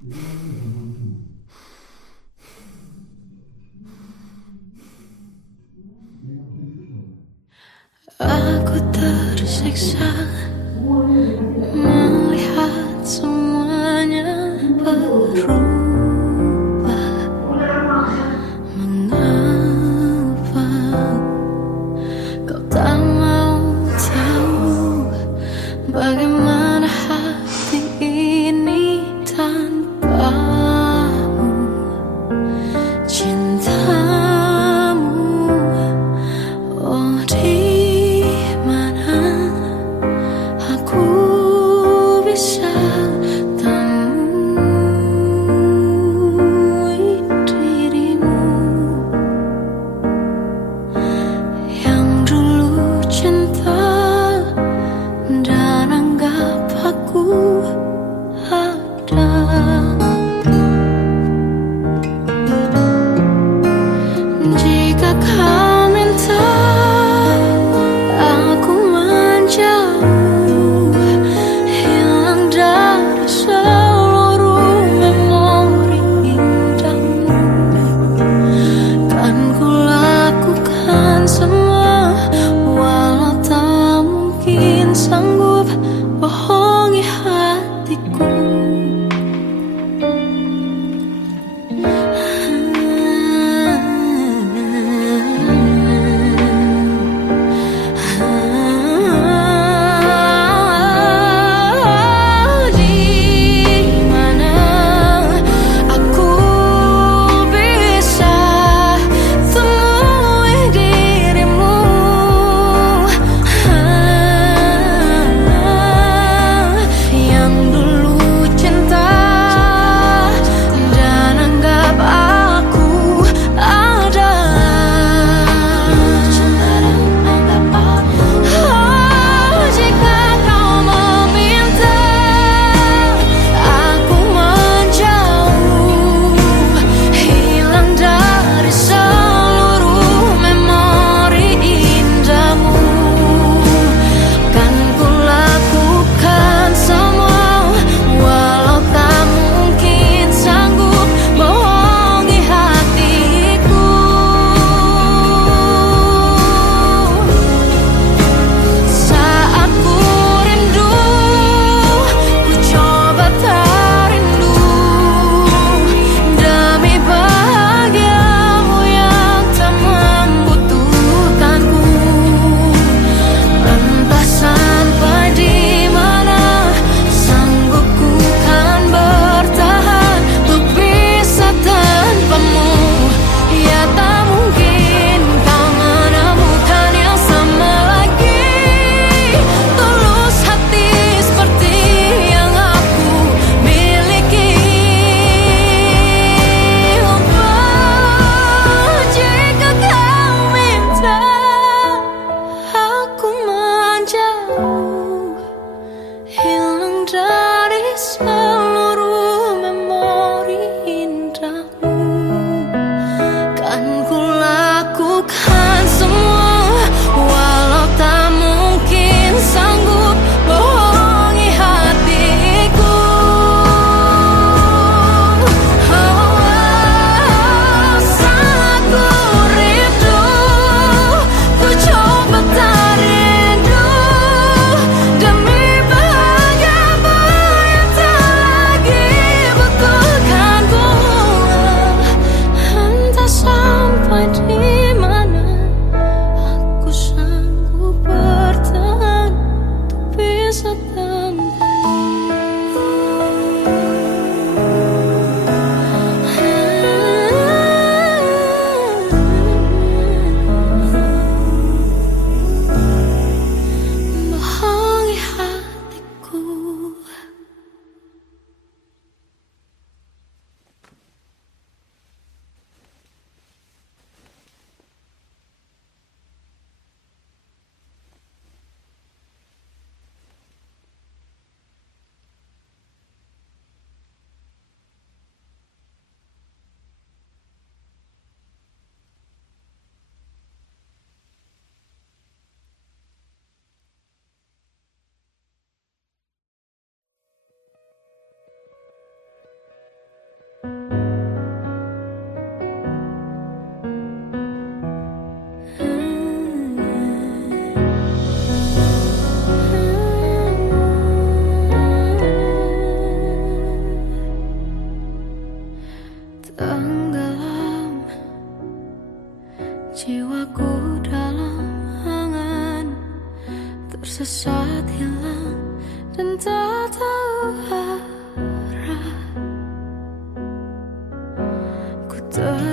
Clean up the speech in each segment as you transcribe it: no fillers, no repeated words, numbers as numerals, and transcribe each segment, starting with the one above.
Aku tersiksa melihat semuanya berubah. Mengapa kau tak mau tahu bagaimana hati ini tanpamu? Cintamu, oh di mana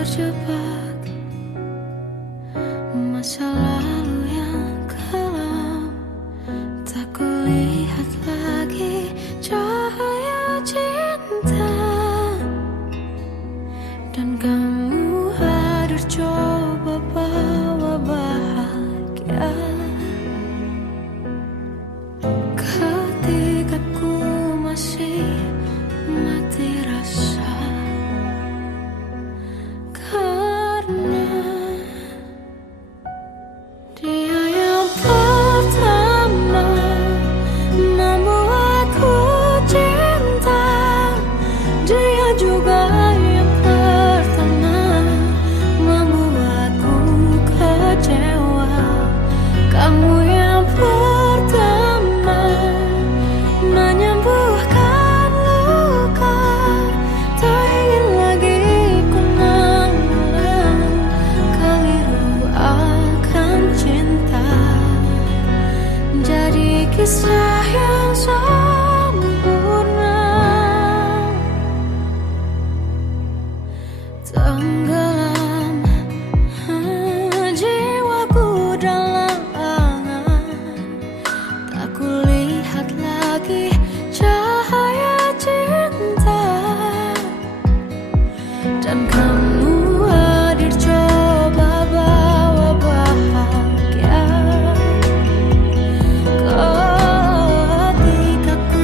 terjebak masa lalu yang kelam. Tak kulihat lagi cahaya cinta, dan kamu hadir coba bawa bahagia. Ketika ku masih mati rasa, karena dia yang pertama membuatku cinta. Dia juga yang pertama membuatku kecewa. Kamu yang pertama menyembuhkan luka. Tak ingin lagi ku mengulang keliru akan cinta. Jadi kisah yang sempurna, tenggelam jiwaku dalam angan. Tak kulihat lagi cahaya cinta, dan kamu hadir coba bawa bahagia. Ketika ku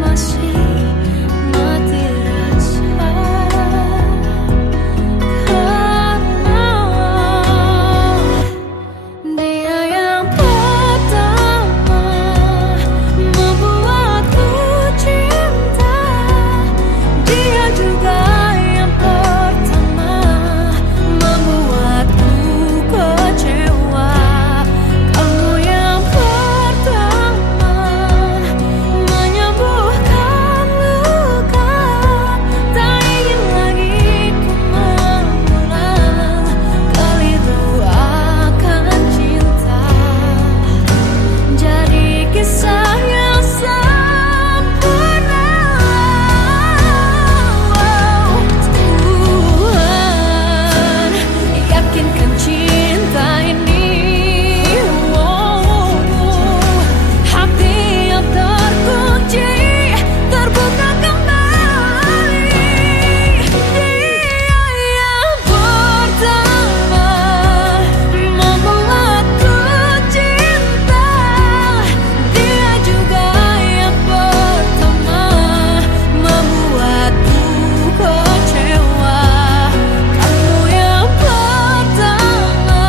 masih mati rasa, karena dia yang pertama membuatku cinta. Dia juga yang pertama membuatku kecewa. Kamu yang pertama menyembuhkan luka. Tak ingin lagi ku mengulang keliru akan cinta. Jadi kisah yang sempurna. Tuhan yakinkan cinta ini. Hati yang terkunci terbuka kembali. Dia yang pertama membuatku cinta. Dia juga yang pertama membuatku kecewa. Kamu yang pertama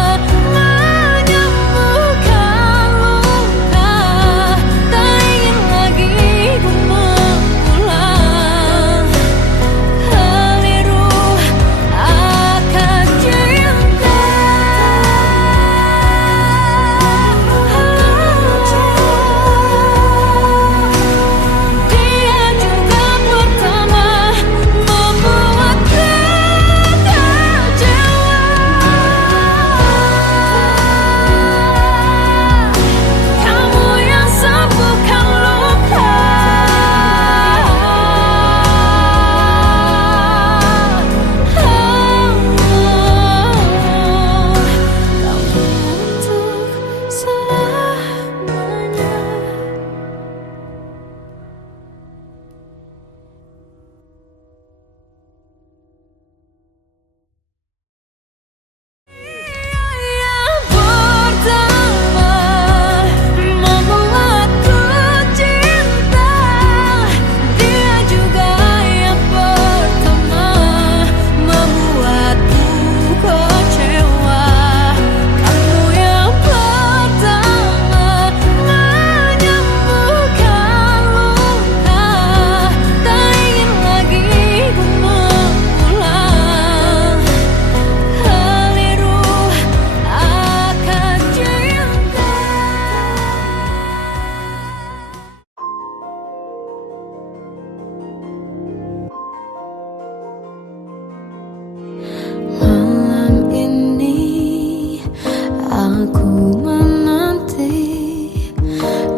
menyembuhkan luka. Tak ingin lagi ku mengulang keliru akan cinta. Dia juga pertama membuatku kecewa. Kamu yang sembuhkan luka. Kamu untuk selamanya. Yang pertama membuatku cinta. Dia juga yang pertama membuatku kecewa. Kamu yang pertama menyembuhkan luka. Tak ingin lagi ku mengulang keliru akan cinta. Malam ini aku menanti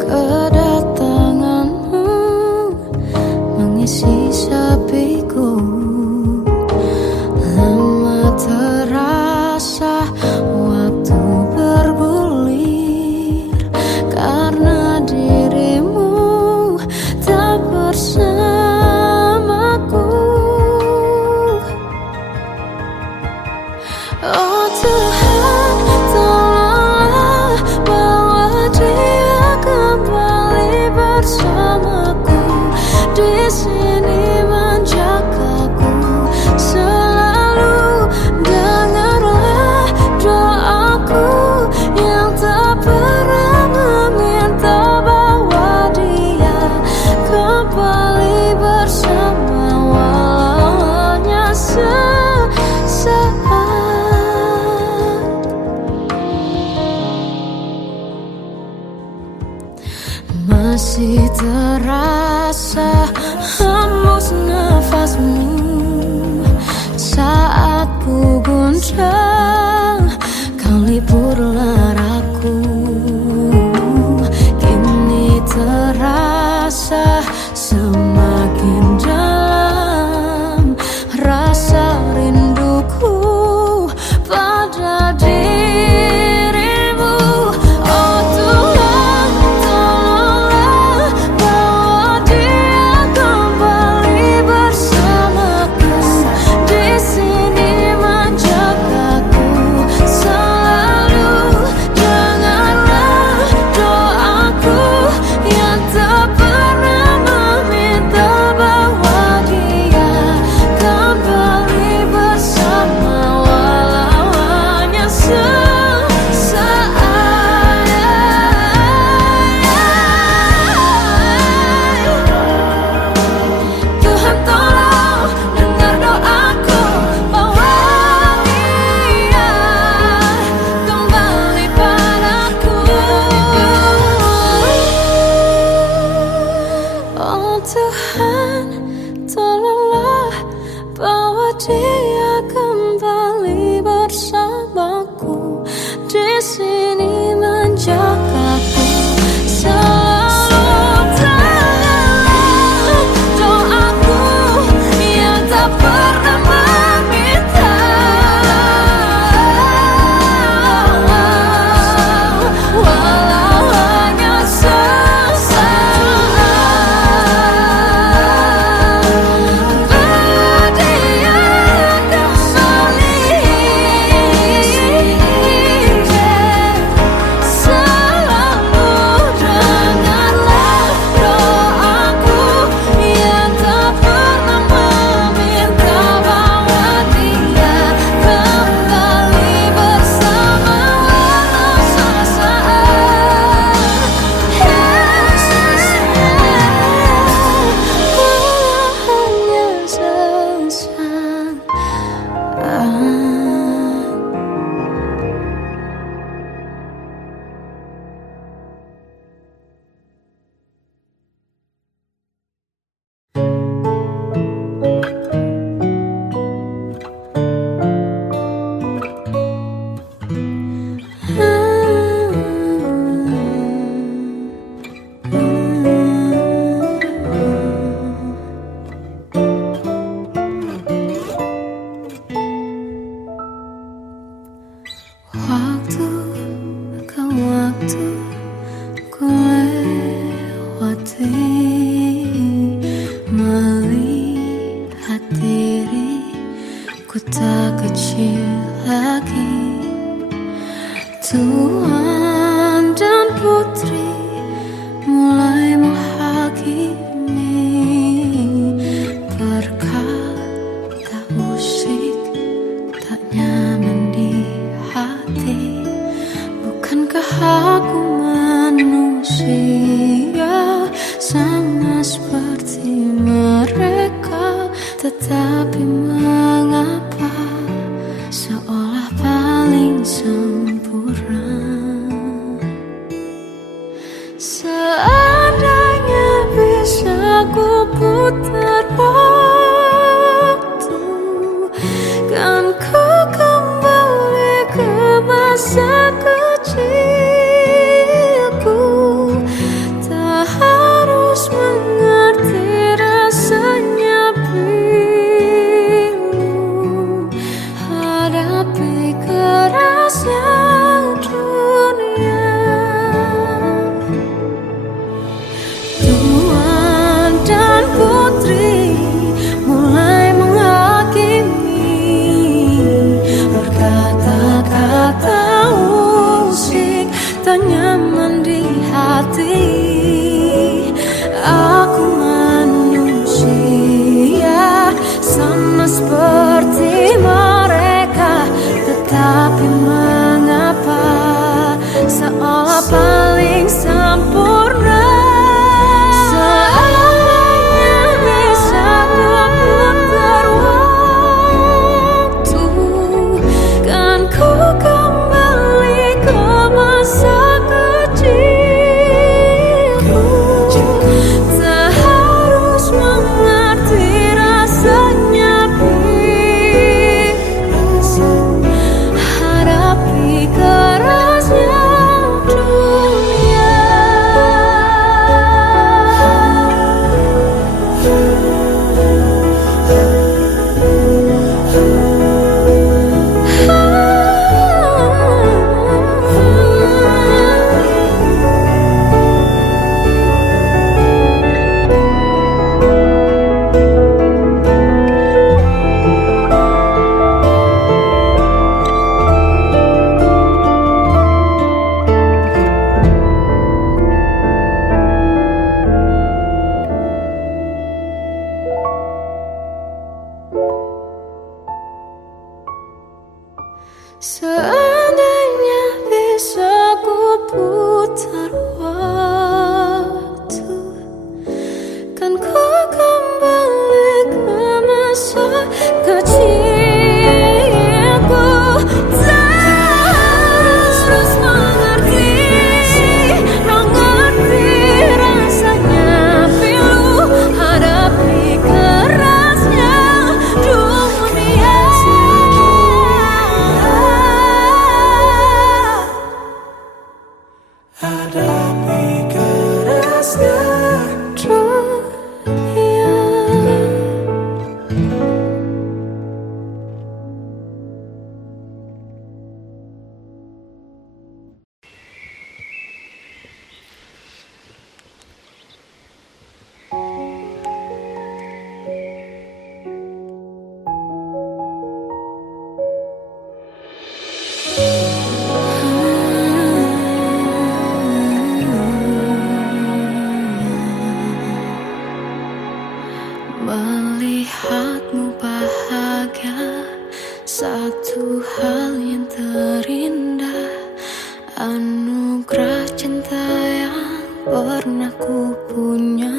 kedatanganmu mengisi sepiku. Lama tak sini menjagaku selalu. Dengarlah doaku yang tak pernah meminta, bawa dia kembali bersama walau hanya sesaat. Masih terasa hembus nafasmu saat ku guncang, kau liburlah raku. Kini terasa semakin dalam rasa rinduku pada dirimu. Oh Tuhan, tolonglah bawa dia kembali bersamaku, di sini menjagaku selalu. Dengarlah doaku yang tak pernah meminta, bawa dia kembali bersama walau hanya sesaat. Tuhan tolong dengar doaku, bawa dia kembali padaku. Oh Tuhan, tolonglah bawa dia kembali bersamaku, di sini menjagaku selalu. Dengarlah doaku yang tak pernah meminta, walau hanya sesaat. Bawa dia kembali selalu. Dengarlah doaku yang tak pernah meminta, bawa dia kembali bersama walau sesaat. Walau hanya sesaat. Waktu ke waktu ku lewati, melihat diriku tak kecil lagi. Tuan dan putri mulai menghakimi, berkata musik tak nyaman di hati. Bukankah aku manusia sama seperti mereka? Tetapi mengapa seolah paling sempurna? Seandainya bisa ku putar waktu, kan ku kembali ke masa kecilku. Tak harus mengerti rasanya Seandainya bisa ku putar waktu, kan ku kembali ke masa kecilku. Terus mengerti rasanya pilu hadapi kerasnya dunia. Hadapi kerasnya dunia. Melihatmu bahagia, satu hal yang terindah, anugerah cinta yang pernah ku punya.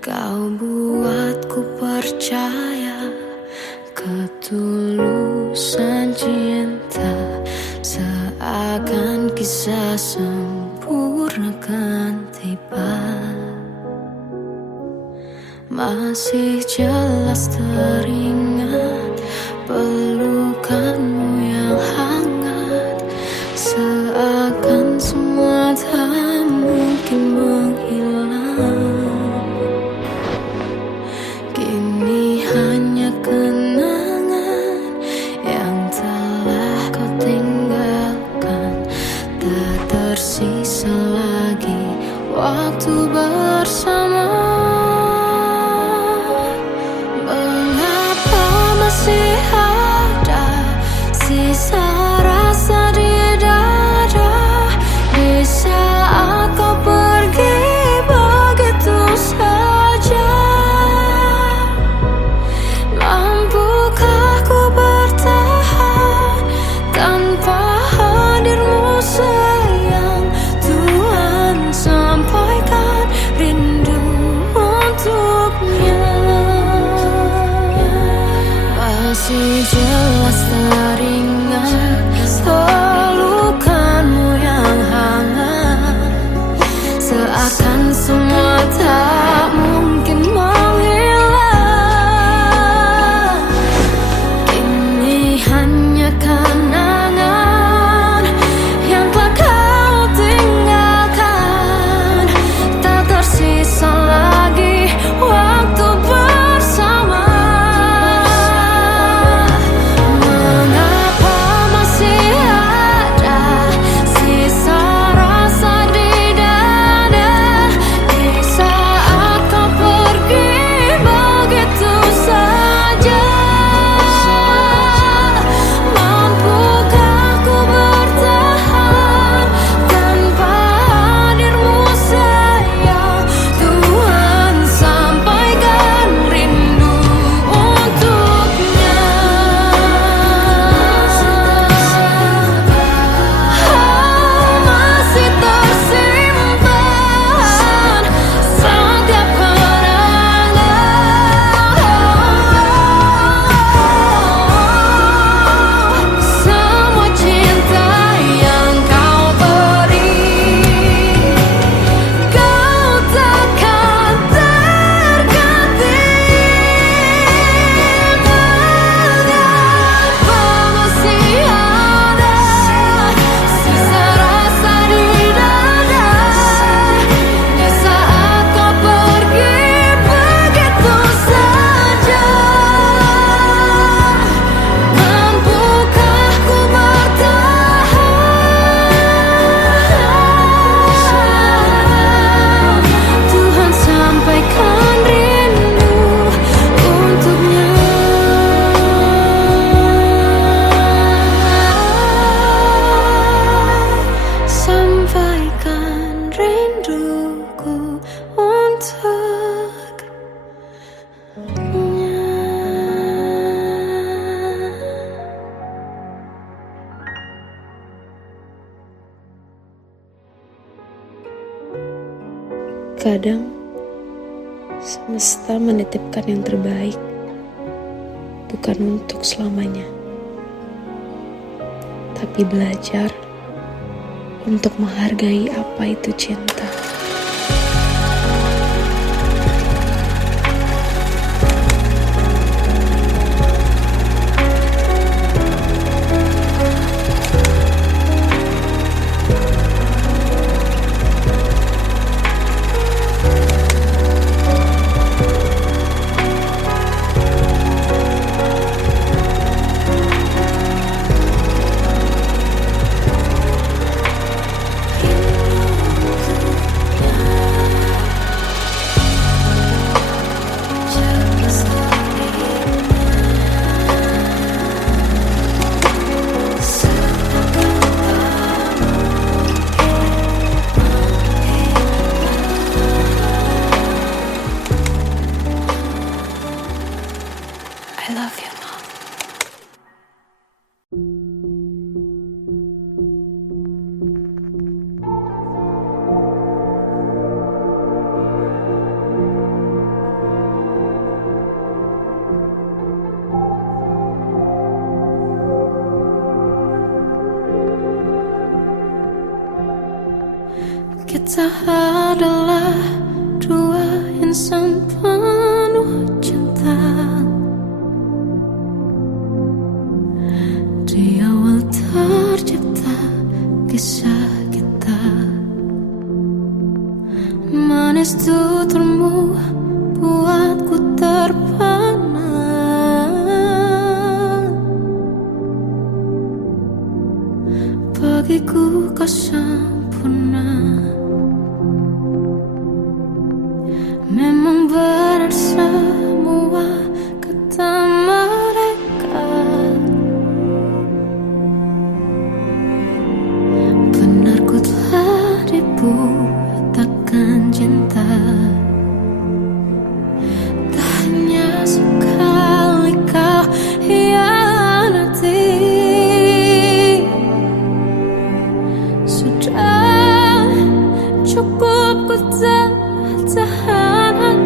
Kau buatku percaya ketulusan cinta, seakan kisah sempurna kan tiba. Masih jelas teringat pelukanmu yang hangat, seakan semua tak mungkin menghilang. Kini hanya kenangan yang telah kau tinggalkan, tak tersisa lagi waktu bersama. Masih ada sisa rasa di dada di saat kau pergi begitu saja. Mampukah ku bertahan tanpa hadirmu sayang? Tuhan sampaikan rindu untuknya. Masih jelas teringat pelukanmu yang hangat, seakan semua tak mungkin menghilang. Kini hanya kenangan yang telah kau tinggalkan, tak tersisa lagi waktu bersama. untuknya. Terkadang semesta menitipkan yang terbaik, bukan untuk selamanya, tapi belajar untuk menghargai apa itu cinta. I love you, Mom. Kita adalah dua insan penuh cinta. Di awal tercipta kisah kita, manis tuturmu buatku terpana. Bagiku kau sempurna, memang benar semua kata mereka. Benar ku telah dibutakan cinta. Tak hanya sekali kau hianati. Sudah cukup ku tak tahan.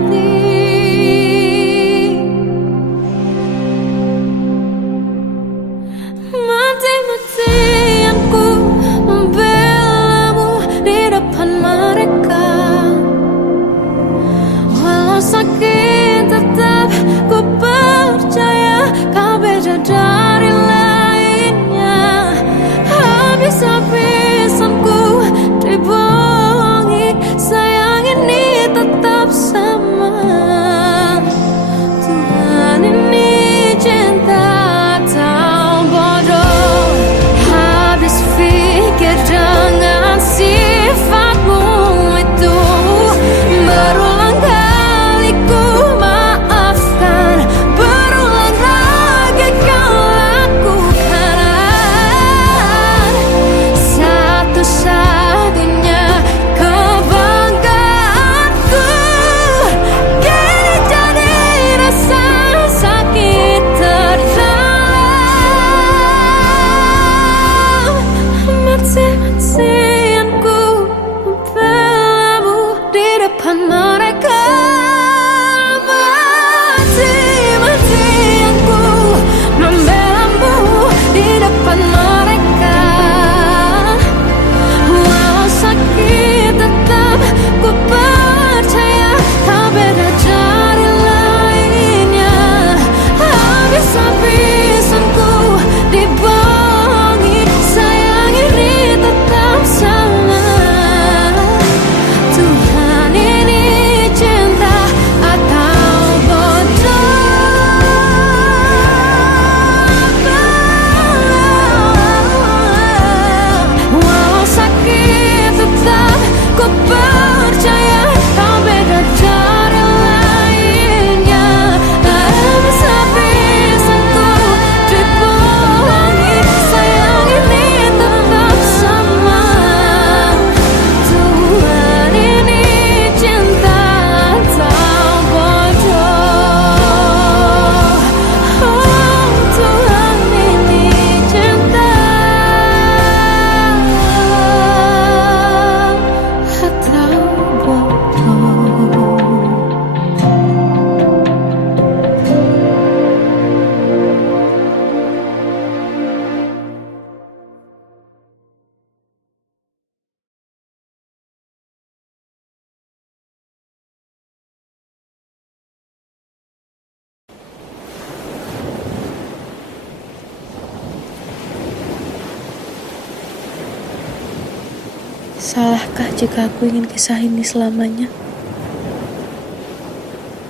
Salahkah jika aku ingin kisah ini selamanya?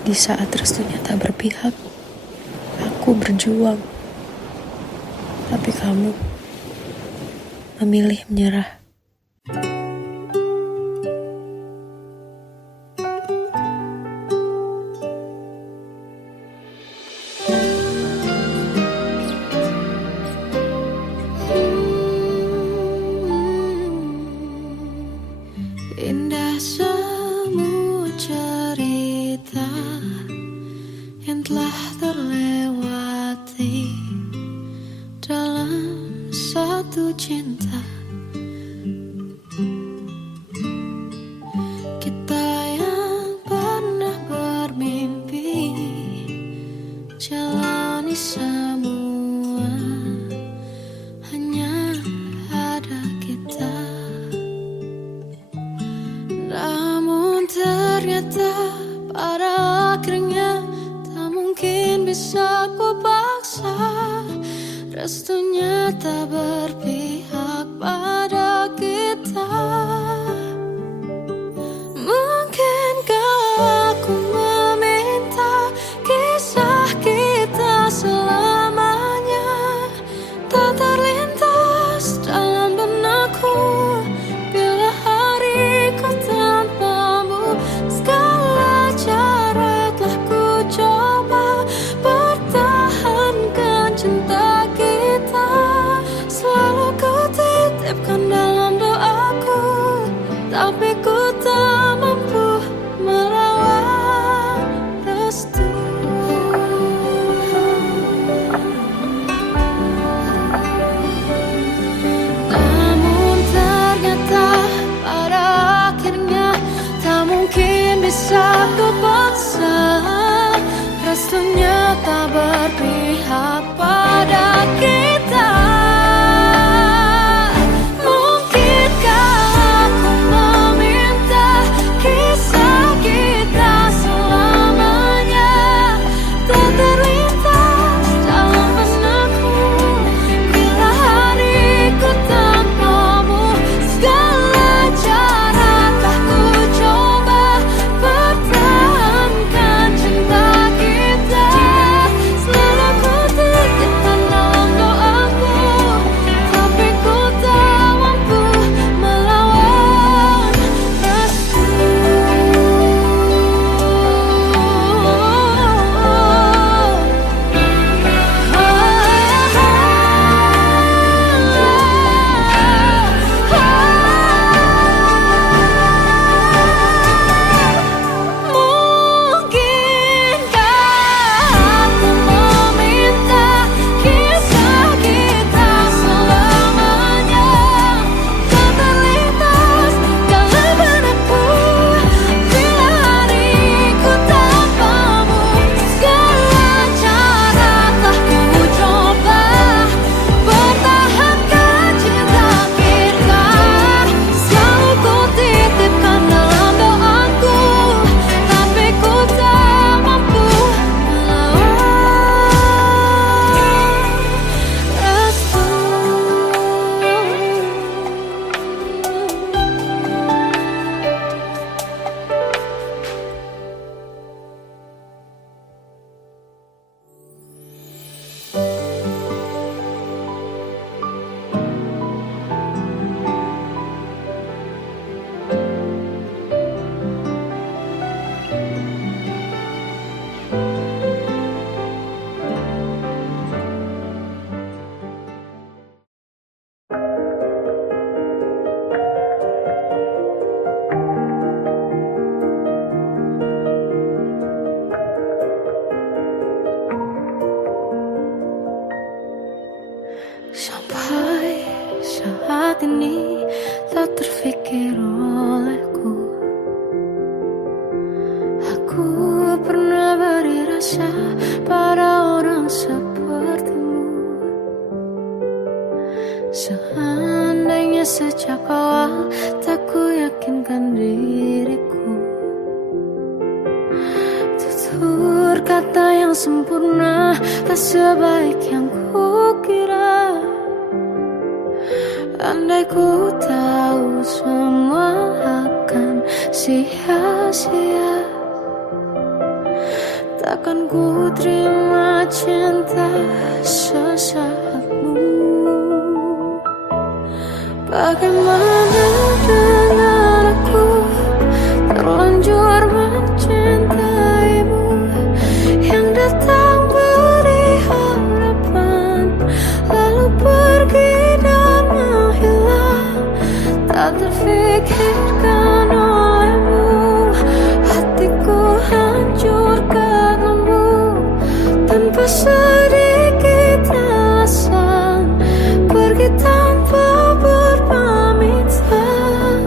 Di saat restunya tak berpihak, aku berjuang. Tapi kamu memilih menyerah. Indah semua cerita yang telah terlewati dalam satu cinta. Kita yang pernah bermimpi jalani semua, hanya ada kita. Namun ternyata pada akhirnya tak mungkin bisa ku paksa. Restunya tak berpihak pada kita. Mungkinkah aku meminta kisah kita selamanya tak terlintas dalam benakku bila hariku tanpamu. Segala cara telah ku coba pertahankan cinta kita. Selalu ku titipkan dalam doaku, tapi ku tak mampu melawan restu. Namun ternyata pada akhirnya tak mungkin bisa ku paksa. Restunya tak berpihak pada kita. Mungkinkah aku meminta kisah kita selamanya tak terlintas dalam benakku bila hariku tanpamu. Segala cara telah ku coba pertahankan cinta kita. Selalu ku titipkan dalam doaku, tapi ku tak mampu melawan restu. Mungkinkah aku meminta kisah kita selamanya tak terlintas dalam benakku bila hariku tanpamu. Segala cara telah ku coba pertahankan cinta kita. Selalu ku titipkan dalam doaku, tapi ku tak mampu melawan restu. Sampai saat ini tak terfikir olehku aku pernah beri rasa pada orang sepertimu. Seandainya sejak awal tak ku yakinkan diriku, tutur kata yang sempurna tak sebaik yang ku kira. Andai ku tahu semua akan sia-sia, takkan ku terima cinta sesaatmu. Bagaimana dengan aku, terlanjur mencintaimu, yang datang beri harapan, lalu pergi dan menghilang. Tak terfikirkan olehmu, hatiku hancur karenamu, tanpa sedikit alasan, pergi tanpa berpamitan.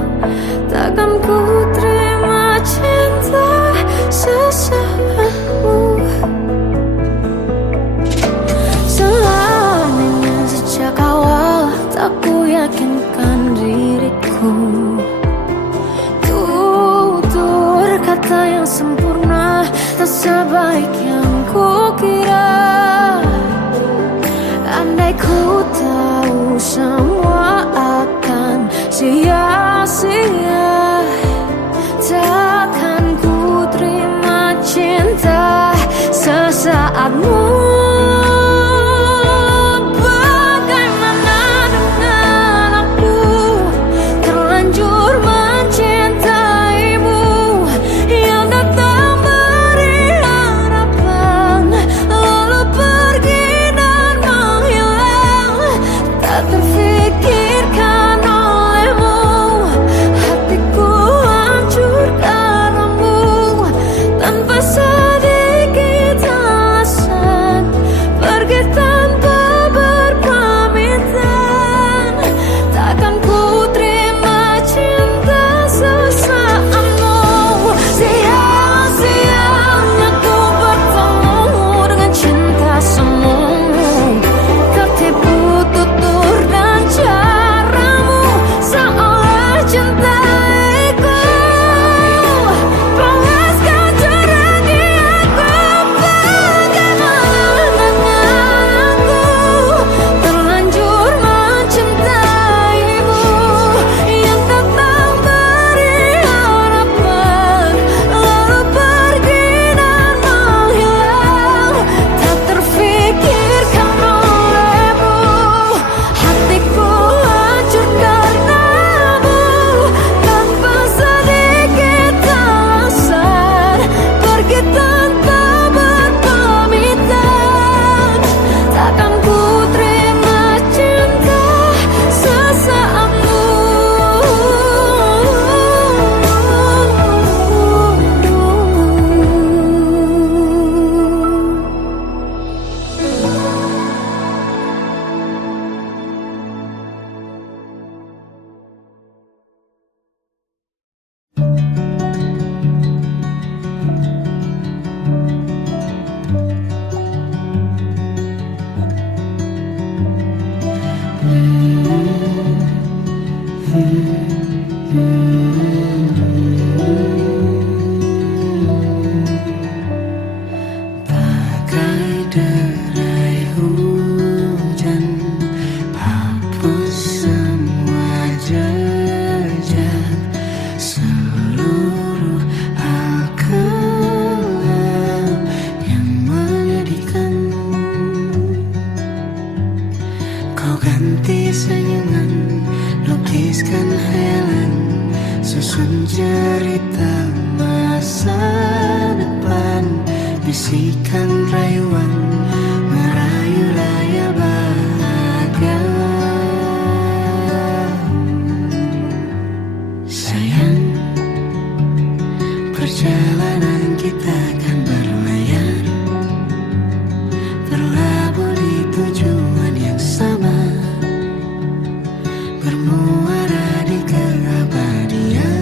Takkan ku terima cinta sesaatmu. Selamanya sejak awal tak ku yakinkan diriku, tutur kata yang sempurna tak sebaik yang ku kira. Andai ku tahu semua akan sia-sia, takkan ku terima cinta sesaatmu. Bagaimana dengan aku, terlanjur mencintaimu, yang datang beri harapan, lalu pergi dan menghilang. Tak terfikirkan olehmu, hatiku hancur karenamu, tanpa sedikit alasan, pergi tanpa berpamitan. Takkan ku terima cinta sesaatmu. Sia-sianya ku bertemu dengan cinta semu, tertipu tutur dan caramu, seolah cintaiku. Panaskan cerah di aku. Bagaimana dengan aku, terlanjur mencintaimu, yang datang beri harapan, lalu pergi dan menghilang. Tak terfikirkan olehmu, hatiku hancur karenamu, tanpa sedikit alasan, pergi tanpa berpamitan. Takkan ku terima cinta sesaatmu. Bagai derai hujan, hapus semua jejak, seluruh kelam yang menyedihkan. Kau ganti senyuman, lukiskan hayalan, susun cerita masa depan, bisikan rayuan, merayu layar bahagia. Sayang, perjalanan kita kan berlayar, berlabuh di tujuan yang sama, bermuara di keabadian.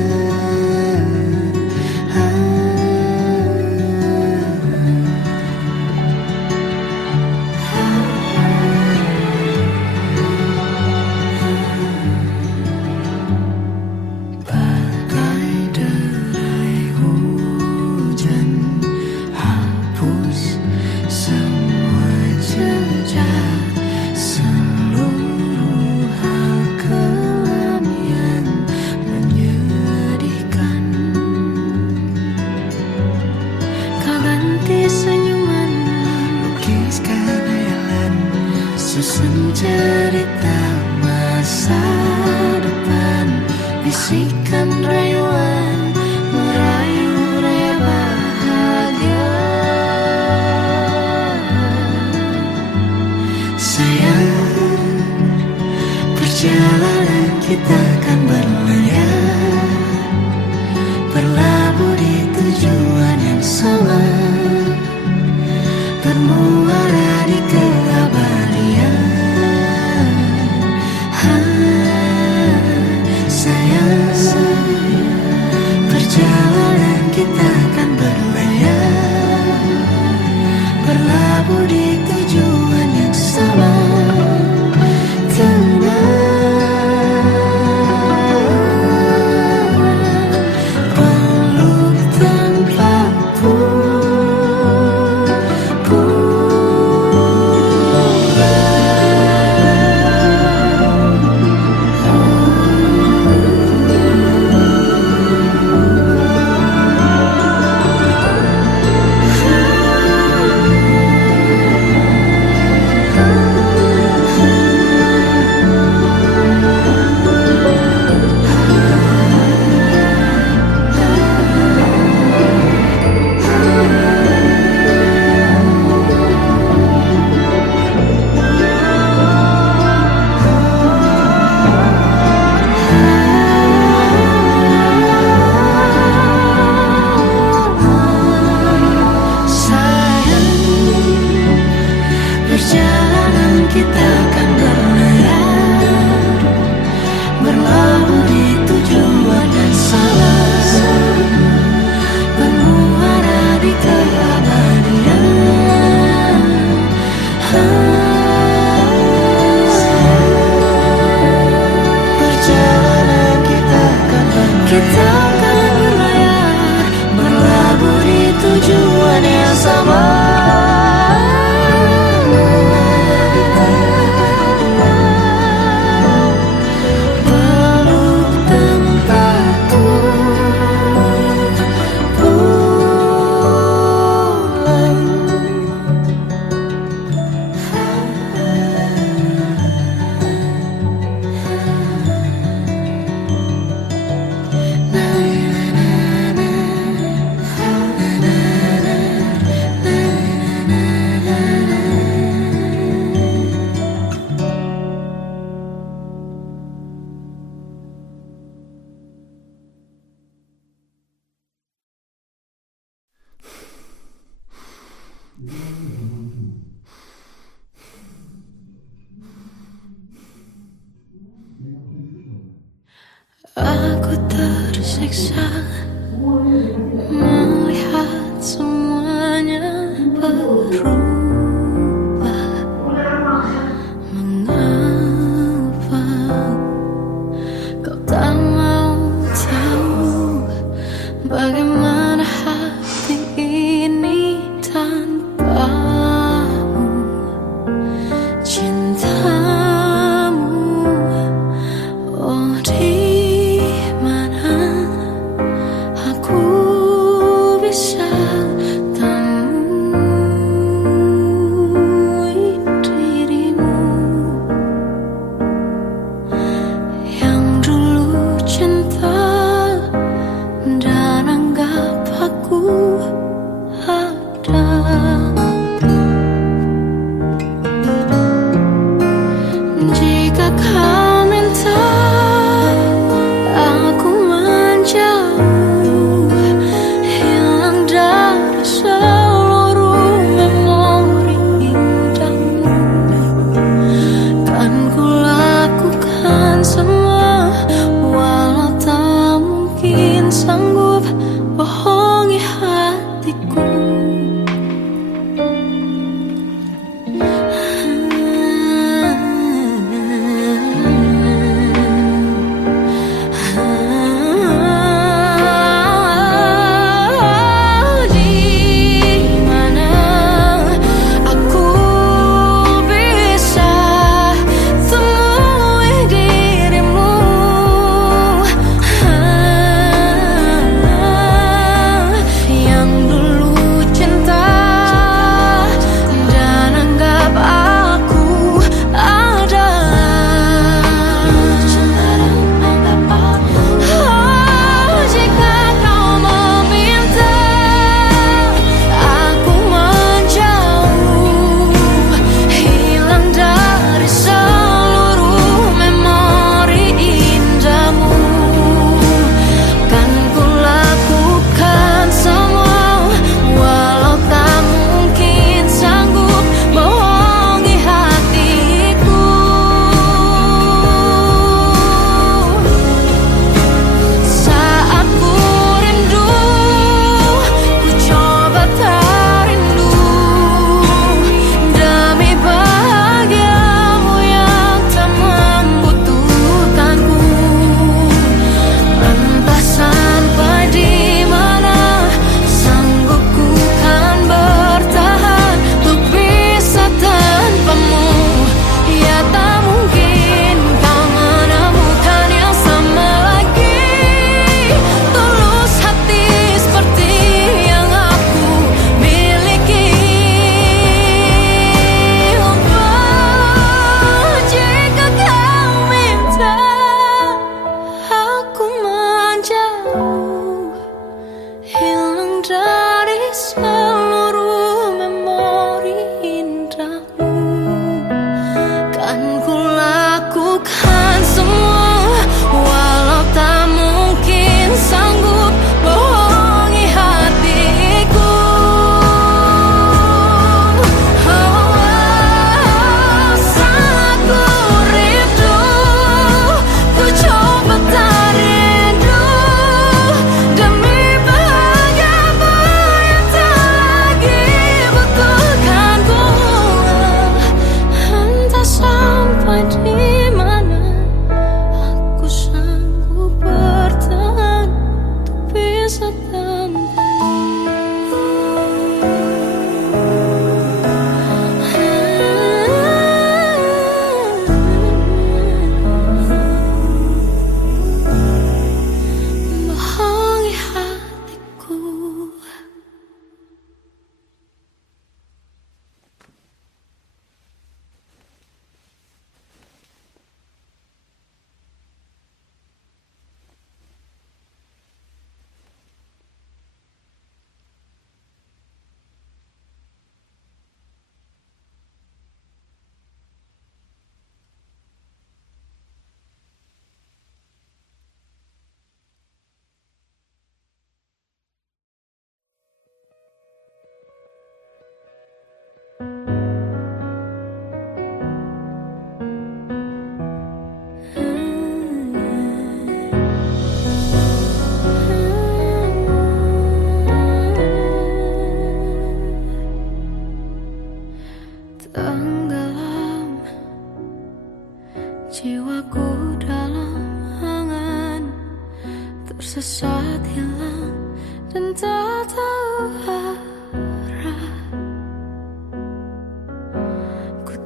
susun cerita masa depan, bisikan rayuan merayu raya bahagia. Sayang, perjalanan kita akan berlayar, berlabuh di tujuan yang sama, bermuara di keabadian. Sayang, perjalanan kita akan berlayar, berlabuh di tujuan yang sama. Perjalanan kita akan berlayar, berlabuh di tujuan yang sama, bermuara di keabadian. Perjalanan kita akan berlayar, berlabuh di tujuan yang sama. Aku tersiksa melihat semuanya berubah. Mengapa kau tak mau tahu bagaimana hati ini tanpamu? Cintamu, oh di mana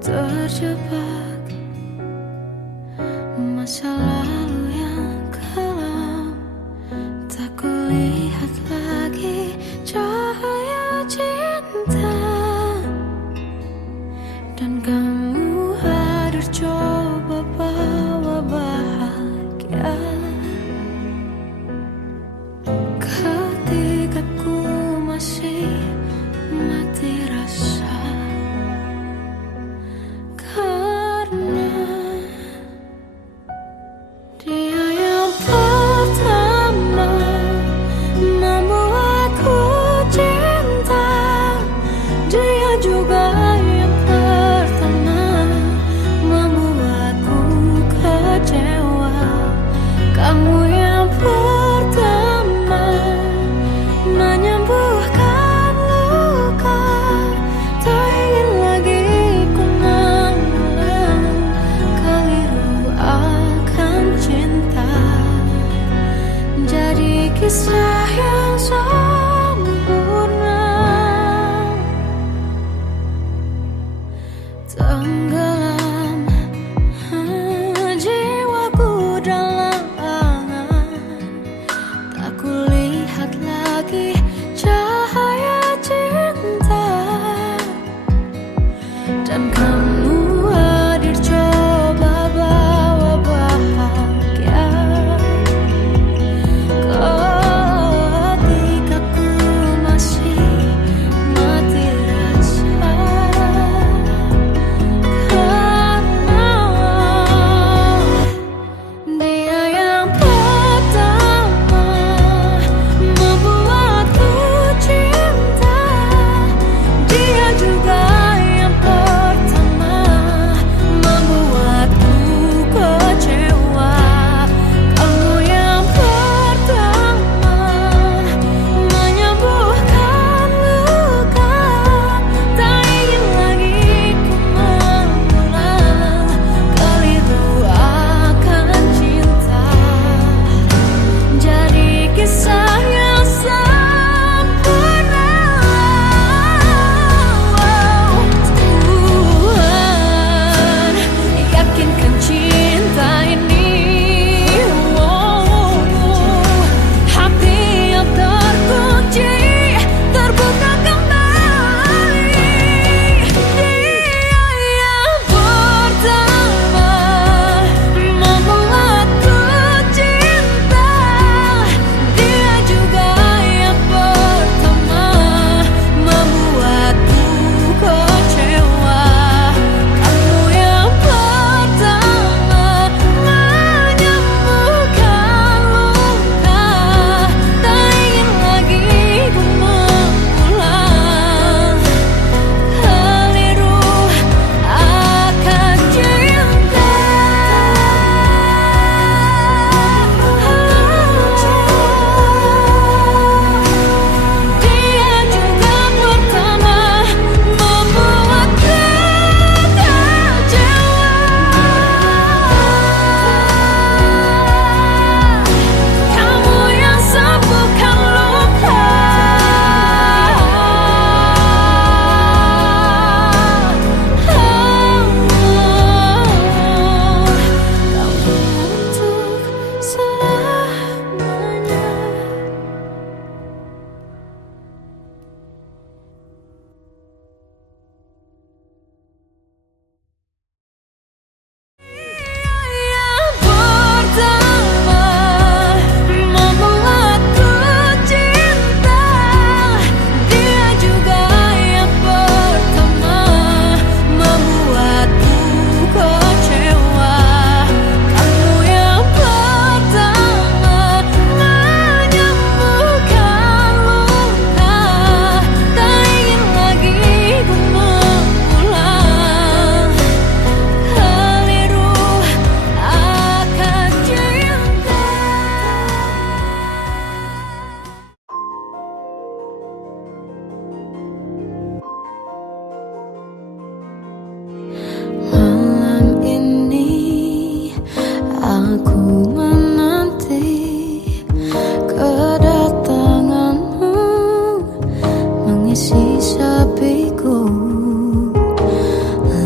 terjebak masa lalu yang kelam. Tak kulihat lagi cahaya cinta, dan kamu hadir coba bawa bahagia. Ketika ku masih mati rasa, karena dia yang pertama membuatku cinta. Dia juga yang pertama membuatku kecewa. Kamu yang pertama menyembuhkan luka. Tak ingin lagi ku mengulang keliru akan cinta. Jadi kisah yang sempurna, tenggelam jiwaku dalam angan. Tak kulihat lagi cahaya cinta, dan kamu hadir coba bawa bahagia. Ketika ku masih mati rasa, karena dia yang pertama membuatku cinta. Dia juga yang pertama membuatku kecewa. Kamu yang pertama menyembuhkan luka. Tak ingin lagi ku mengulang keliru akan cinta. Jadi kisah yang sempurna. Tuhan yakinkan cinta ini. Hati yang terkunci terbuka kembali. Dia yang pertama membuatku cinta. Dia juga yang pertama membuatku kecewa. Kamu yang pertama menyembuhkan luka. Tak ingin lagi ku mengulang keliru akan cinta. Dia juga pertama membuatku kecewa. Kamu yang sembuhkan luka. Kamu untuk selamanya. Yang pertama membuatku cinta. Dia juga yang pertama membuatku kecewa. Kamu yang pertama menyembuhkan luka. Tak ingin lagi ku mengulang keliru akan cinta. Malam ini aku menanti kedatanganmu mengisi sepiku.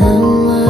Lama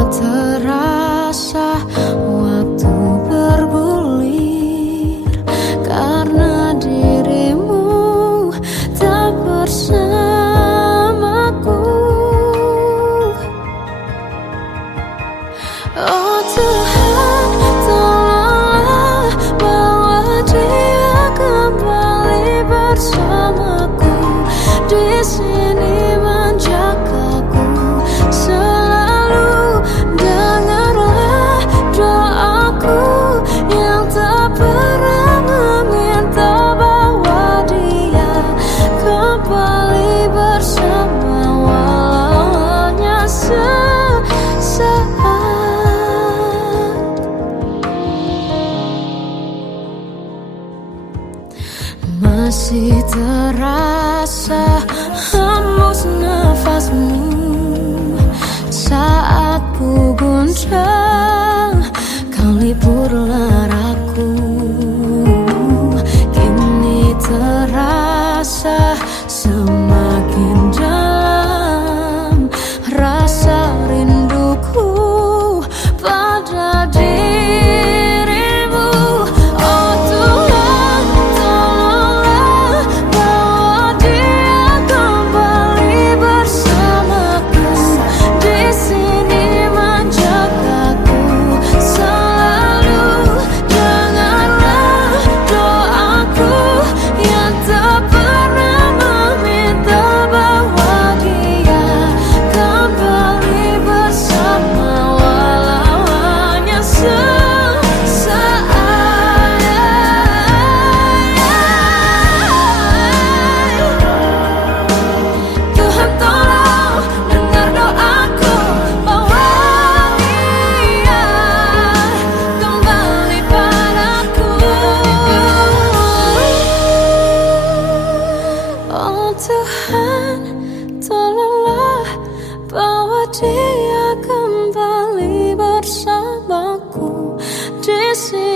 dia kembali bersamaku di sini.